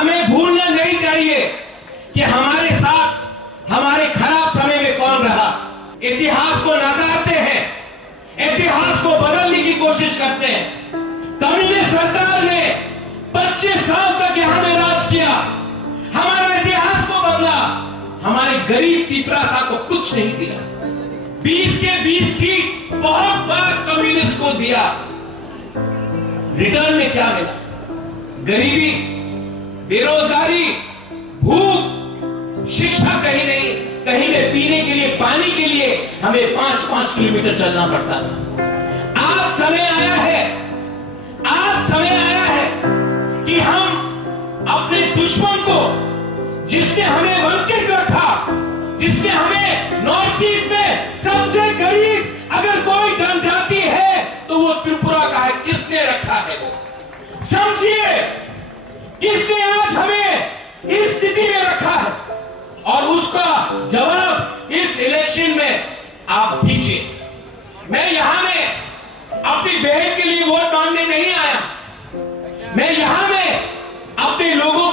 हमें भूलना नहीं चाहिए कि हमारे साथ हमारे खराब समय में कौन रहा। इतिहास को नकारते हैं, इतिहास को बदलने की कोशिश करते हैं। कम्युनिस्ट सरकार ने 25 साल तक यहां में राज किया, हमारा इतिहास को बदला, हमारे गरीब तिपरासा को कुछ नहीं दिया। 20 के 20 सीट बहुत बार कम्युनिस्ट को दिया, रिटर्न में क्या मिला? गरीबी, बेरोजगारी, भूख, शिक्षा कहीं नहीं, कहीं में पीने के लिए, पानी के लिए हमें 5-5 किलोमीटर चलना पड़ता था। आज समय आया है, आज समय आया है कि हम अपने दुश्मन को, जिसने हमें वंचित रखा, जिसने हमें नॉर्थ ईस्ट में सबसे गरीब अगर कोई जनजाति है तो वो त्रिपुरा का है। किसने रखा है? वो समझिए, किसने आज हमें इस स्थिति में रखा है और उसका जवाब इस इलेक्शन में आप दीजिए। मैं यहां में अपनी बहन के लिए वोट मांगने नहीं आया, मैं यहां में अपने लोगों